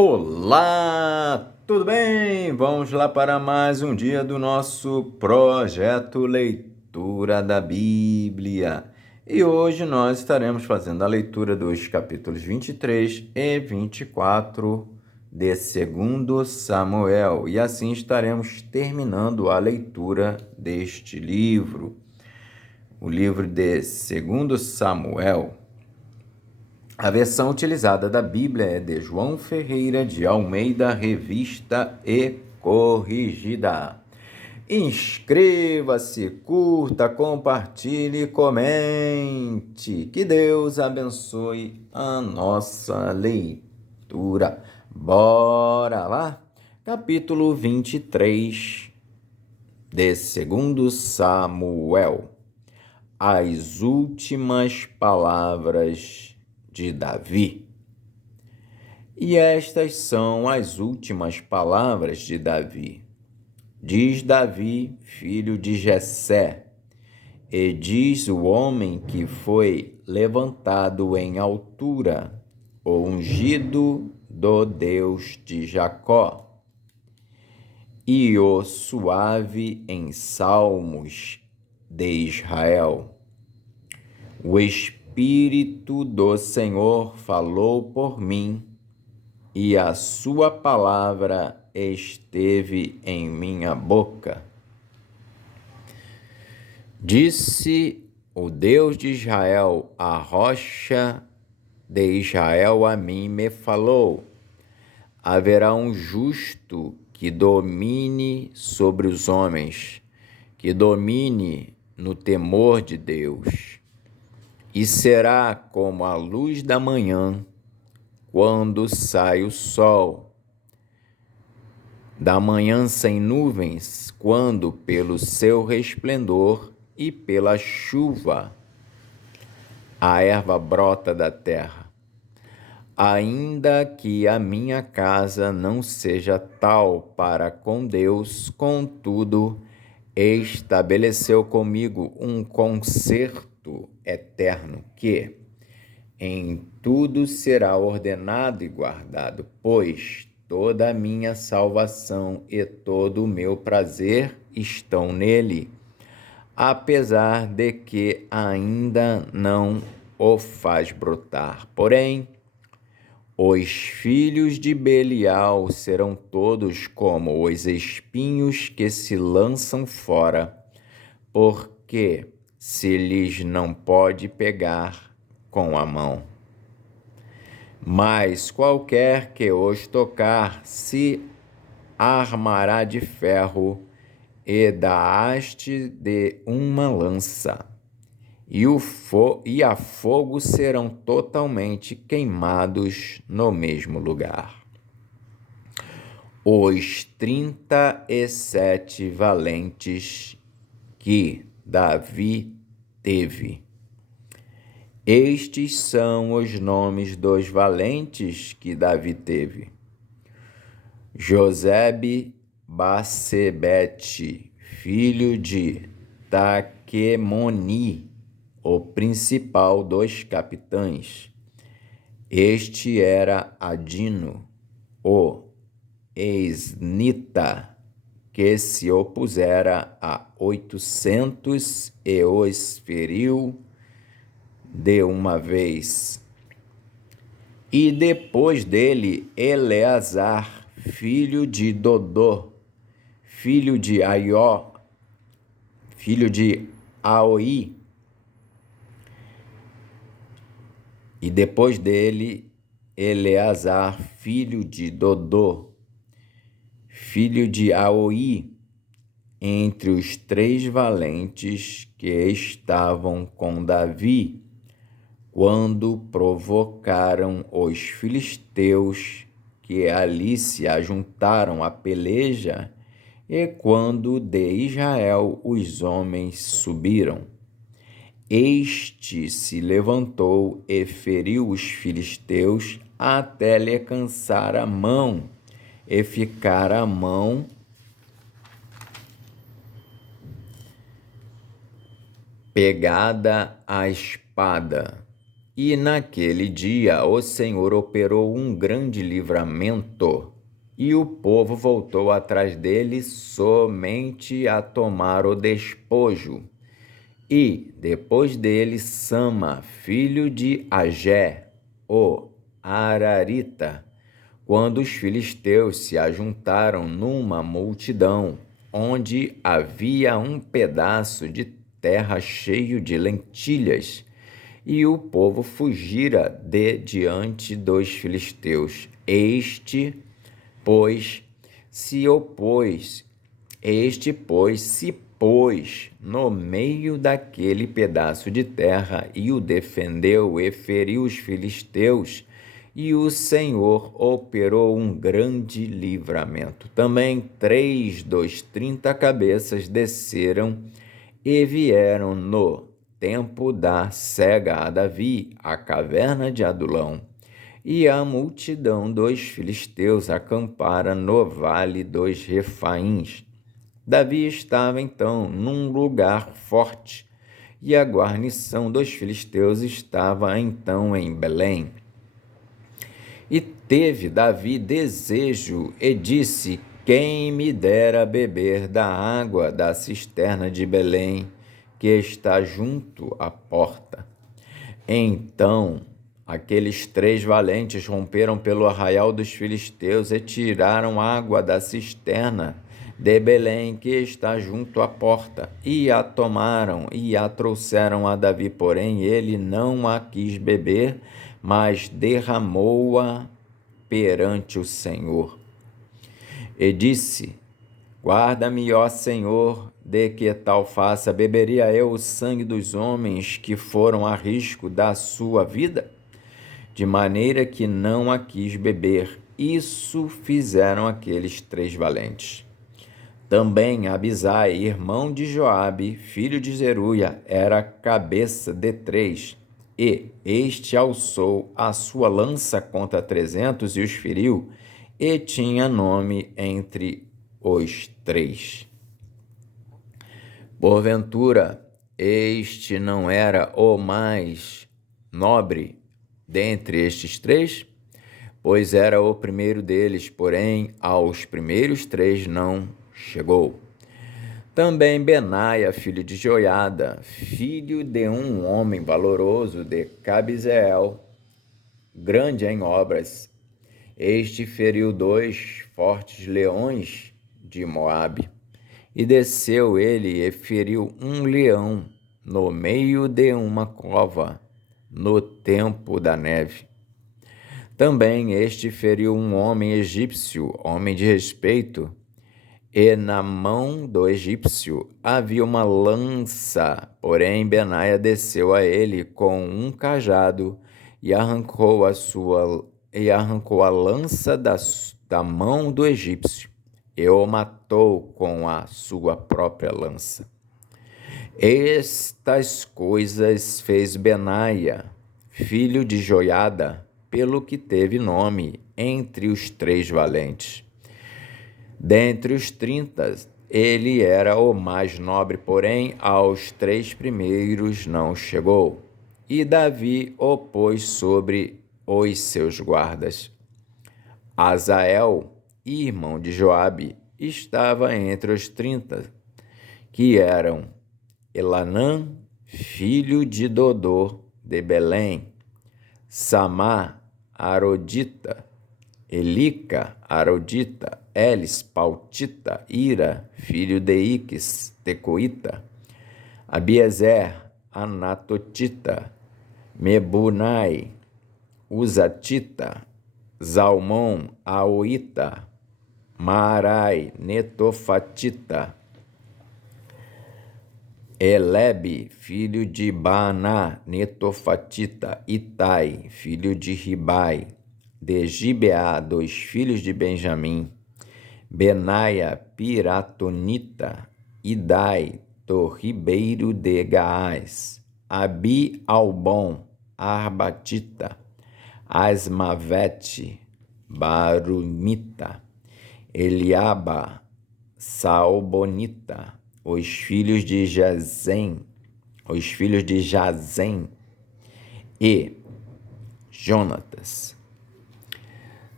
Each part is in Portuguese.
Olá, tudo bem? Vamos lá para mais um dia do nosso projeto Leitura da Bíblia. E hoje nós estaremos fazendo a leitura dos capítulos 23 e 24 de 2 Samuel. E assim estaremos terminando a leitura deste livro. O livro de 2 Samuel. A versão utilizada da Bíblia é de João Ferreira de Almeida, revista e corrigida. Inscreva-se, curta, compartilhe e comente. Que Deus abençoe a nossa leitura. Bora lá? Capítulo 23 de 2 Samuel. As últimas palavras de Davi. E estas são as últimas palavras de Davi. Diz Davi, filho de Jessé, e diz o homem que foi levantado em altura, o ungido do Deus de Jacó, e o suave em salmos de Israel. O Espírito do Senhor falou por mim, e a sua palavra esteve em minha boca. Disse o Deus de Israel, a rocha de Israel a mim me falou: haverá um justo que domine sobre os homens, que domine no temor de Deus. E será como a luz da manhã, quando sai o sol, da manhã sem nuvens, quando pelo seu resplendor e pela chuva a erva brota da terra. Ainda que a minha casa não seja tal para com Deus, contudo, estabeleceu comigo um concerto eterno que em tudo será ordenado e guardado, pois toda a minha salvação e todo o meu prazer estão nele, apesar de que ainda não o faz brotar. Porém, os filhos de Belial serão todos como os espinhos que se lançam fora, porque se lhes não pode pegar com a mão. Mas qualquer que os tocar se armará de ferro e da haste de uma lança, e a fogo serão totalmente queimados no mesmo lugar. Os 37 valentes que Davi teve. Estes são os nomes dos valentes que Davi teve: Josebe-Basebete, filho de Taquemoni, o principal dos capitães. Este era Adino, o esnita, que se opusera a 800 e os feriu de uma vez. E depois dele, Eleazar, filho de Dodô, filho de Aió, filho de Aoi. E depois dele, Eleazar, filho de Dodô, filho de Aoi, entre os 3 valentes que estavam com Davi, quando provocaram os filisteus que ali se ajuntaram à peleja, e quando de Israel os homens subiram. Este se levantou e feriu os filisteus até lhe cansar a mão, e ficar a mão pegada à espada. E naquele dia o Senhor operou um grande livramento, e o povo voltou atrás dele somente a tomar o despojo. E, depois dele, Sama, filho de Agé, o Ararita, quando os filisteus se ajuntaram numa multidão, onde havia um pedaço de terra cheio de lentilhas, e o povo fugira de diante dos filisteus. Pois, se pôs no meio daquele pedaço de terra e o defendeu e feriu os filisteus, e o Senhor operou um grande livramento. Também 3 dos 30 cabeças desceram e vieram no tempo da cega a Davi, a caverna de Adulão, e a multidão dos filisteus acampara no vale dos Refaíns. Davi estava então num lugar forte, e a guarnição dos filisteus estava então em Belém. E teve Davi desejo e disse: quem me dera beber da água da cisterna de Belém, que está junto à porta. Então aqueles 3 valentes romperam pelo arraial dos filisteus e tiraram água da cisterna de Belém, que está junto à porta, e a tomaram e a trouxeram a Davi, porém ele não a quis beber, mas derramou-a perante o Senhor. E disse: guarda-me, ó Senhor, de que tal faça? Beberia eu o sangue dos homens que foram a risco da sua vida? De maneira que não a quis beber. Isso fizeram aqueles 3 valentes. Também Abisai, irmão de Joabe, filho de Zeruia, era cabeça de 3, e este alçou a sua lança contra 300 e os feriu, e tinha nome entre os 3. Porventura, este não era o mais nobre dentre estes 3? Pois era o primeiro deles, porém aos primeiros 3 não chegou. Também Benaia, filho de Joiada, filho de um homem valoroso de Cabizeel, grande em obras, este feriu 2 fortes leões de Moabe, e desceu ele e feriu um leão no meio de uma cova, no tempo da neve. Também este feriu um homem egípcio, homem de respeito, e na mão do egípcio havia uma lança, porém Benaia desceu a ele com um cajado e arrancou a lança da mão do egípcio, e o matou com a sua própria lança. Estas coisas fez Benaia, filho de Joiada, pelo que teve nome entre os 3 valentes. Dentre os 30, ele era o mais nobre, porém aos 3 primeiros não chegou. E Davi o pôs sobre os seus guardas. Azael, irmão de Joabe, estava entre os 30, que eram Elanã, filho de Dodô, de Belém, Samá, Arodita, Elica, Arodita, Elis, Pautita, Ira, filho de Iques, Tecoíta, Abiezer, Anatotita, Mebunai, Uzatita, Zalmon, Aoita, Maarai, Netofatita, Elebe, filho de Baaná, Netofatita, Itai, filho de Ribai, de Gibeá, 2 filhos de Benjamim, Benaia, Piratonita, Idai, do ribeiro de Gaás, Abi Albon, Arbatita, Asmavete, Barumita, Eliaba, Salbonita, os filhos de Jazem, e Jonatas,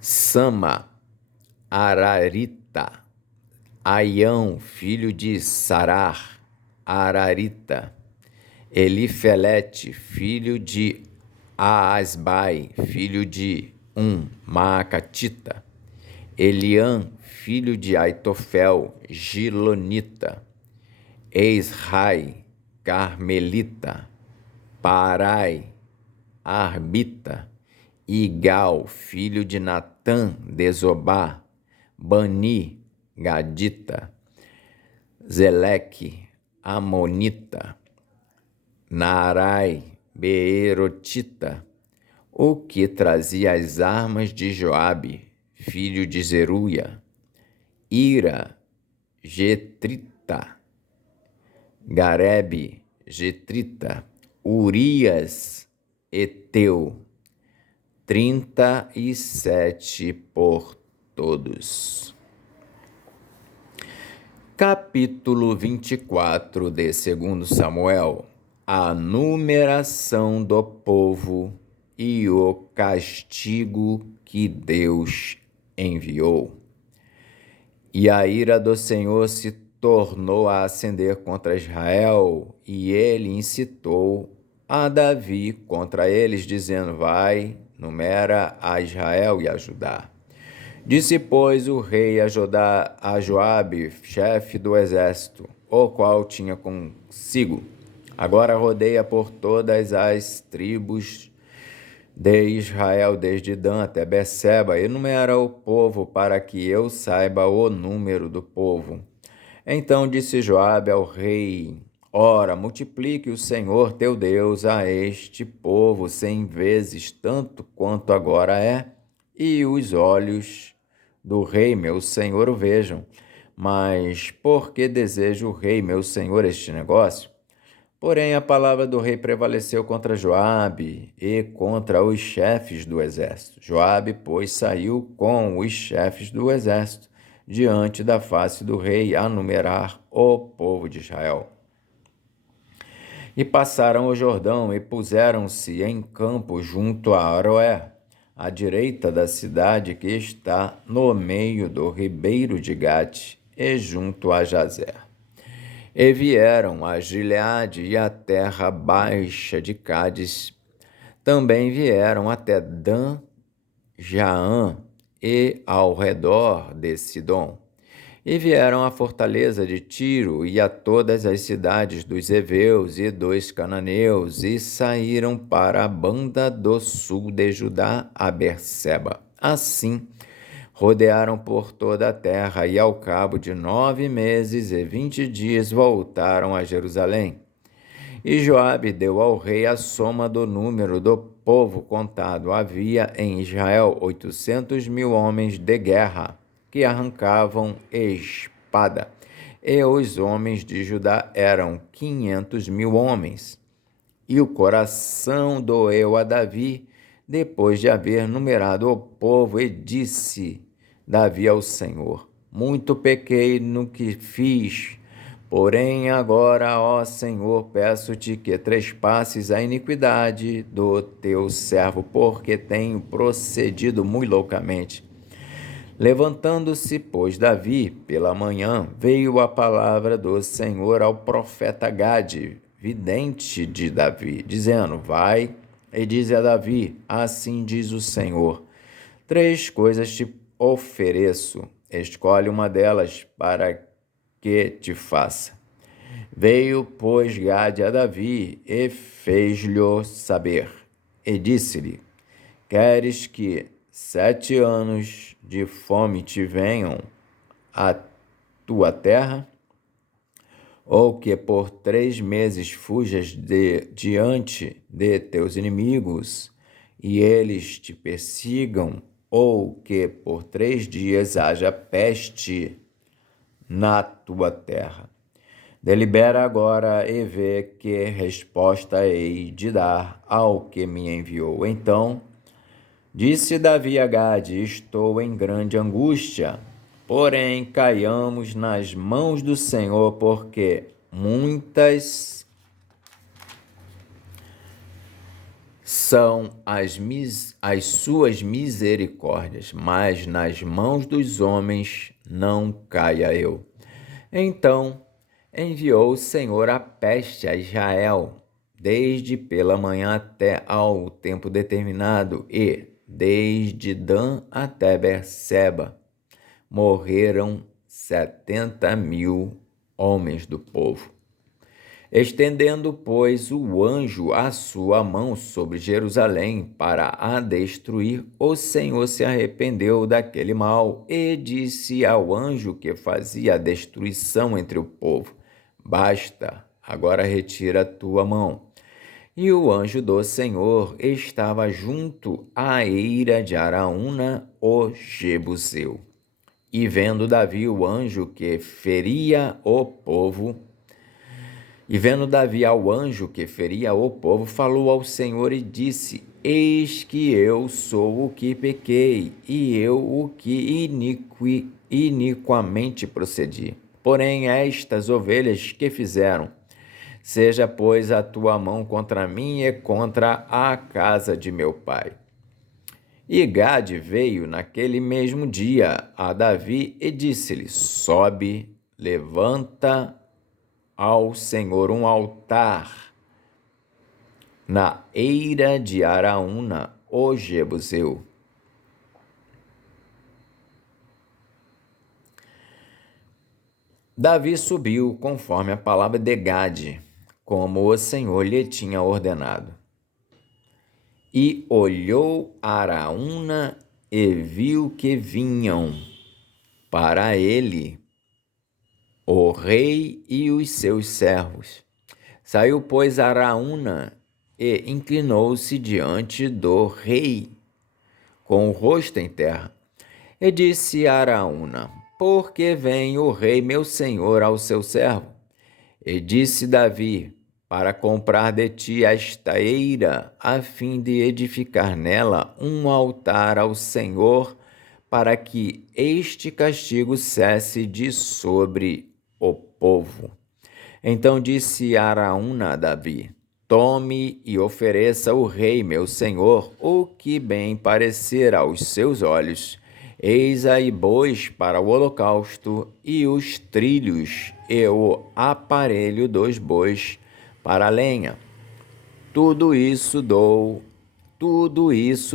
Sama, Ararita, Aião, filho de Sarar, Ararita, Elifelete, filho de Aasbai, filho de Maacatita, Eliã, filho de Aitofel, Gilonita, Eisrai, Carmelita, Parai, Arbita, Igal, filho de Natã, de Zobá, Bani, Gadita, Zeleque, Amonita, Naarai, Beerotita, o que trazia as armas de Joabe, filho de Zeruia, Ira, Getrita, Garebe, Getrita, Urias, Eteu, 37 por todos. Capítulo 24 de 2 Samuel. A numeração do povo e o castigo que Deus enviou. E a ira do Senhor se tornou a acender contra Israel, e ele incitou a Davi contra eles, dizendo: vai, numera a Israel e a Judá. Disse, pois, o rei a Joabe, chefe do exército, o qual tinha consigo: agora rodeia por todas as tribos de Israel, desde Dan até Berseba, e numera o povo, para que eu saiba o número do povo. Então disse Joabe ao rei: ora, multiplique o Senhor teu Deus a este povo 100 vezes, tanto quanto agora é, e os olhos do rei meu senhor o vejam. Mas por que deseja o rei meu senhor este negócio? Porém, a palavra do rei prevaleceu contra Joabe e contra os chefes do exército. Joabe, pois, saiu com os chefes do exército diante da face do rei a numerar o povo de Israel. E passaram o Jordão e puseram-se em campo junto a Aroé, à direita da cidade que está no meio do ribeiro de Gate e junto a Jazer. E vieram a Gileade e a terra baixa de Cádiz. Também vieram até Dan, Jaã e ao redor de Sidom. E vieram à fortaleza de Tiro e a todas as cidades dos heveus e dos cananeus, e saíram para a banda do sul de Judá, a Berseba. Assim, rodearam por toda a terra, e ao cabo de 9 meses e 20 dias voltaram a Jerusalém. E Joabe deu ao rei a soma do número do povo contado. Havia em Israel 800.000 homens de guerra, que arrancavam espada, e os homens de Judá eram 500.000 homens. E o coração doeu a Davi, depois de haver numerado o povo, e disse Davi ao Senhor: muito pequei no que fiz, porém agora, ó Senhor, peço-te que trespasses a iniquidade do teu servo, porque tenho procedido muito loucamente. Levantando-se, pois, Davi, pela manhã, veio a palavra do Senhor ao profeta Gade, vidente de Davi, dizendo: vai e dize a Davi: assim diz o Senhor, 3 coisas te ofereço, escolhe uma delas para que te faça. Veio, pois, Gade a Davi e fez-lhe saber, e disse-lhe: queres que 7 anos de fome te venham à tua terra? Ou que por 3 meses fujas diante de teus inimigos e eles te persigam? Ou que por 3 dias haja peste na tua terra? Delibera agora e vê que resposta hei de dar ao que me enviou. Então disse Davi a Gade: estou em grande angústia, porém caiamos nas mãos do Senhor, porque muitas são as suas misericórdias, mas nas mãos dos homens não caia eu. Então enviou o Senhor a peste a Israel, desde pela manhã até ao tempo determinado, e desde Dan até Berseba morreram 70.000 homens do povo. Estendendo, pois, o anjo a sua mão sobre Jerusalém para a destruir, o Senhor se arrependeu daquele mal e disse ao anjo que fazia a destruição entre o povo: Basta, agora retira a tua mão. E o anjo do Senhor estava junto à eira de Araúna, o Jebuseu. E vendo Davi o anjo que feria o povo, falou ao Senhor e disse: Eis que eu sou o que pequei, e eu o que iniquamente procedi. Porém, estas ovelhas que fizeram, seja, pois, a tua mão contra mim e contra a casa de meu pai. E Gade veio naquele mesmo dia a Davi e disse-lhe: Sobe, levanta ao Senhor um altar na eira de Araúna, o Jebuseu. Davi subiu conforme a palavra de Gade, como o Senhor lhe tinha ordenado. E olhou Araúna e viu que vinham para ele o rei e os seus servos. Saiu, pois, Araúna e inclinou-se diante do rei, com o rosto em terra. E disse a Araúna: Por que vem o rei meu senhor ao seu servo? E disse Davi: Para comprar de ti esta eira, a fim de edificar nela um altar ao Senhor, para que este castigo cesse de sobre o povo. Então disse Araúna a Davi: Tome e ofereça ao rei meu senhor o que bem parecer aos seus olhos. Eis aí bois para o holocausto, e os trilhos e o aparelho dos bois para a lenha. Tudo isso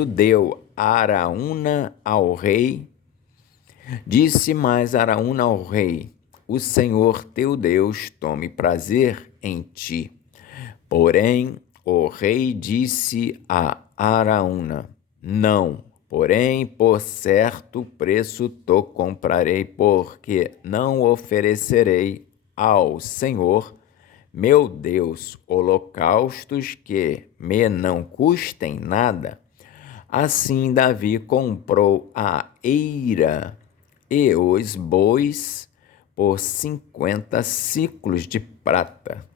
deu Araúna ao rei. Disse mais Araúna ao rei: O Senhor teu Deus tome prazer em ti. Porém, o rei disse a Araúna: Não, porém, por certo preço te comprarei, porque não oferecerei ao Senhor, meu Deus, holocaustos que me não custem nada. Assim Davi comprou a eira e os bois por 50 siclos de prata.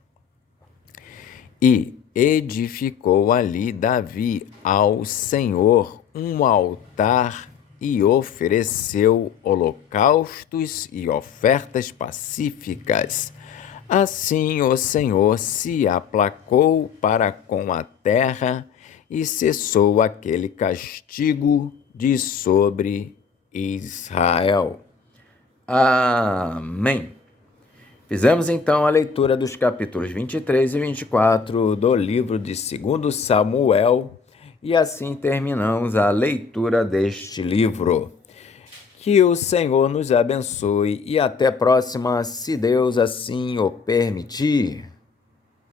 E edificou ali Davi ao Senhor um altar e ofereceu holocaustos e ofertas pacíficas. Assim o Senhor se aplacou para com a terra e cessou aquele castigo de sobre Israel. Amém. Fizemos então a leitura dos capítulos 23 e 24 do livro de 2 Samuel e assim terminamos a leitura deste livro. Que o Senhor nos abençoe e até a próxima, se Deus assim o permitir.